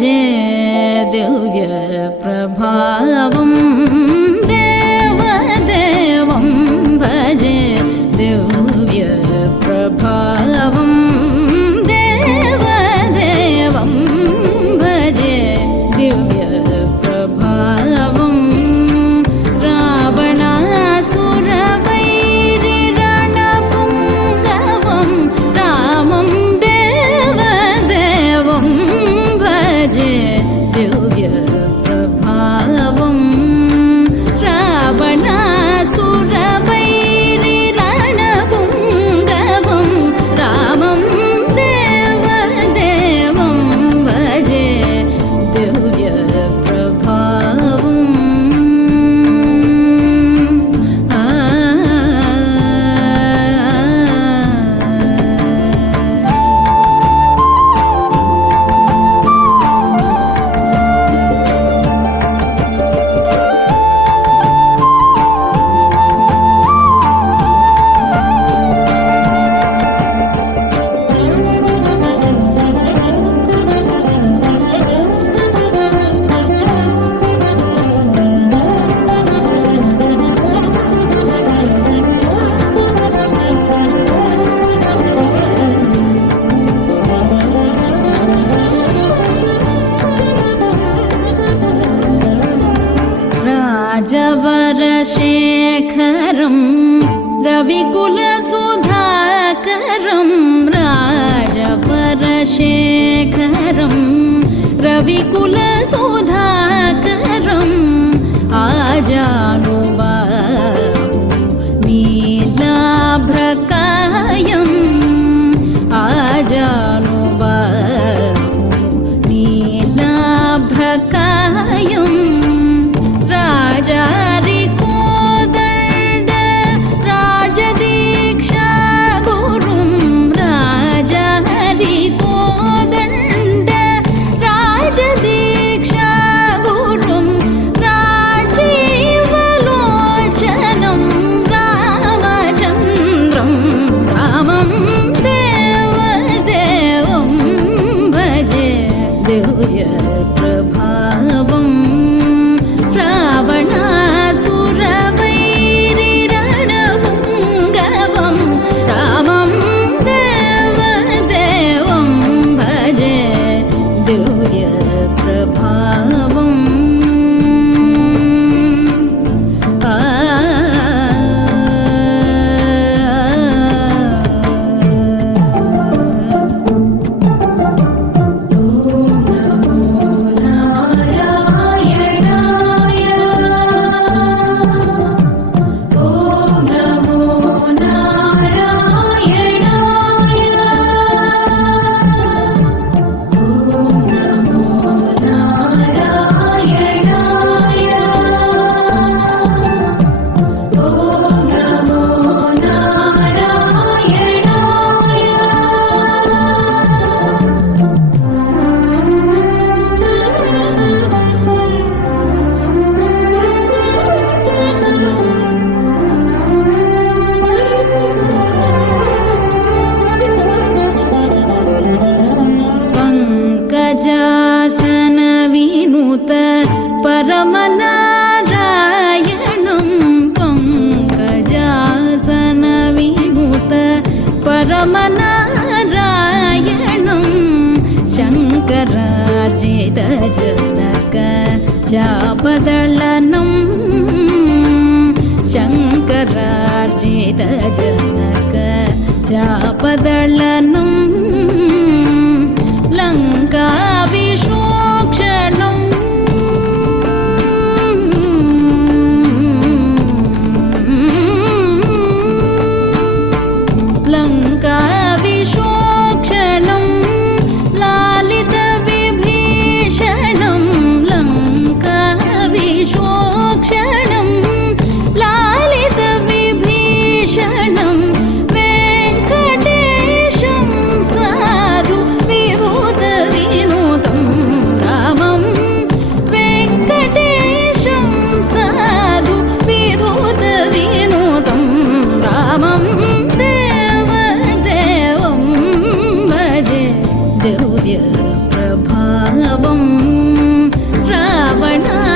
भजे दिव्य प्रभावं देवदेवं भजे दिव्य प्रभावं देवदेवं भजे दिव्य प्रभावं रावणासुरवैरिरणपुङ्गवं रामं देवदेवं भजे दिव्य प्रभावं रावणासुरवैरिरणपुङ्गवं रामं देवदेवं भजे दिव्य प्रभावं राजवरशेखरं रविकुलसुधाकरं राजवरशेखरं रविकुलसुधाकरं आजानुबाहु नीलाभ्रकायं आजानुबाहु नीलाभ्रकायं राजारिकोदण्ड राजदीक्षा गुरुं राजहरिकोदण्ड राजदीक्षा गुरुं राजीवलोचनं रामचन्द्रं रामं देवदेवं भजे दिव्य प्रभावं रावणासुरवैरिरणपुङ्गवं रामं देवदेवं भजे दिव्य प्रभावं पङ्कजासनविनुत परमनारायणं पङ्कजासनविनुत परमनारायणं शङ्करार्जितजनक चापदलनं शङ्करार्जितजनक चापदलनं लङ्काविशोक्षणं लङ्काविशोक्षणं लालितविभीषणं लङ्काविशोक्षणं लालितविभीषणं वेङ्कटेशं साधु विभूतविनोदं रामं वेङ्कटेशं साधु विभूतविनोदं रामं देवदेवं भजे दिव्य प्रभावं భావం రావణాసురవధం